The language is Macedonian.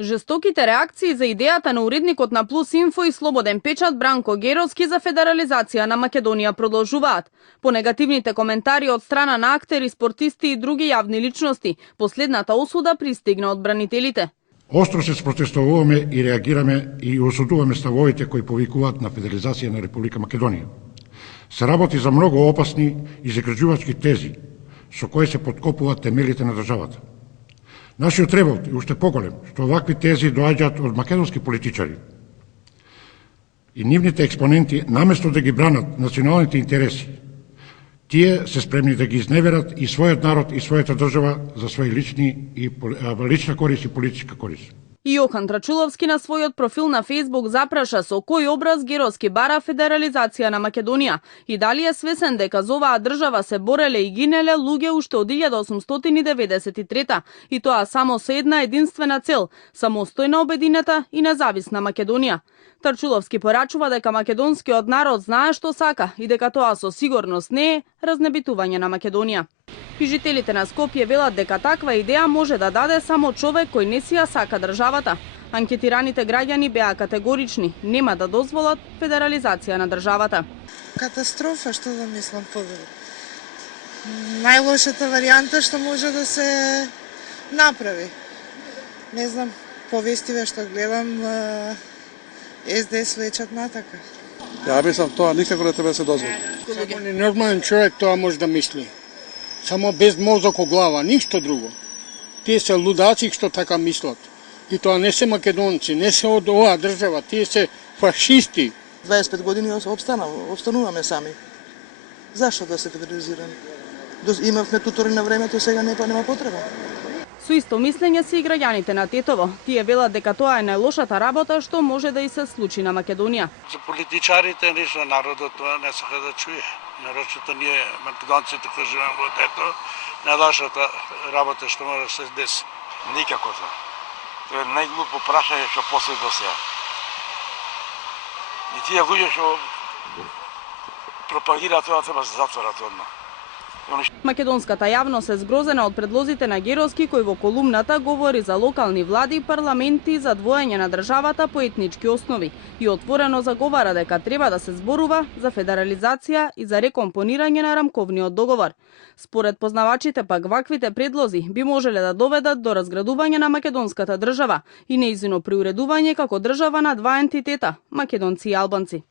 Жестоките реакции за идејата на уредникот на Плюс Инфо и Слободен печат Бранко Геровски за федерализација на Македонија продолжуваат. По негативните коментари од страна на актери, спортисти и други јавни личности, последната осуда пристигна од бранителите. Остро се спротестуваме и реагираме и осудуваме ставовите кои повикуваат на федерализација на Република Македонија. Се работи за многу опасни и закржувачки тези, со кои се подкопуваат темелите на државата. Нашиот револт е уште поголем, што овакви тези доаѓаат од македонски политичари. И нивните експоненти, наместо да ги бранат националните интереси, тие се спремни да ги изневерат и својот народ и својата држава за своји лична корист и политичка корист. Јохан Трачуловски на својот профил на Фејсбук запраша со кој образ Геровски бара федерализација на Македонија и дали е свесен дека за оваа држава се бореле и гинеле луѓе уште од 1893 и тоа само со една единствена цел – самостојна, обединета и независна Македонија. Трачуловски порачува дека македонскиот народ знае што сака и дека тоа со сигурност не е разнебитување на Македонија. И жителите на Скопје велат дека таква идеја може да даде само човек кој не си ја сака државата. Анкетираните граѓани беа категорични, нема да дозволат федерализација на државата. Катастрофа, што да мислам, најлошата варијанта што може да се направи. Не знам, повестиве што гледам, СДС веќе натака. Ја мислам тоа никако не треба да се дозволи. Нормален човек тоа може да мисли. Само без мозок во глава, ништо друго. Тие се лудаци што така мислат. И тоа не се македонци, не се од оваа држава, тие се фашисти. 25 години обстануваме сами. Зашто да се федерализираме? Имавме тутори на времето, сега нема потреба. Со исто мислење се и граѓаните на Тетово. Тие велат дека тоа е најлошата работа што може да и се случи на Македонија. За политичарите ништо народот тоа не сака да чуе. Нарочито ние македонците кои живееме во Тетово, најлошата работа што може да се деси. Никако тоа. Тоа е најглупо прашање што постои до сега. И тие луѓе што пропагираат тоа треба да се затворат одма. Македонската јавност е згрозена од предлозите на Геровски кој во колумната говори за локални влади, парламенти за двоење на државата по етнички основи и отворено заговара дека треба да се зборува за федерализација и за рекомпонирање на рамковниот договор. Според познавачите пак ваквите предлози би можеле да доведат до разградување на македонската држава и нејзино приуредување како држава на два ентитета – македонци и албанци.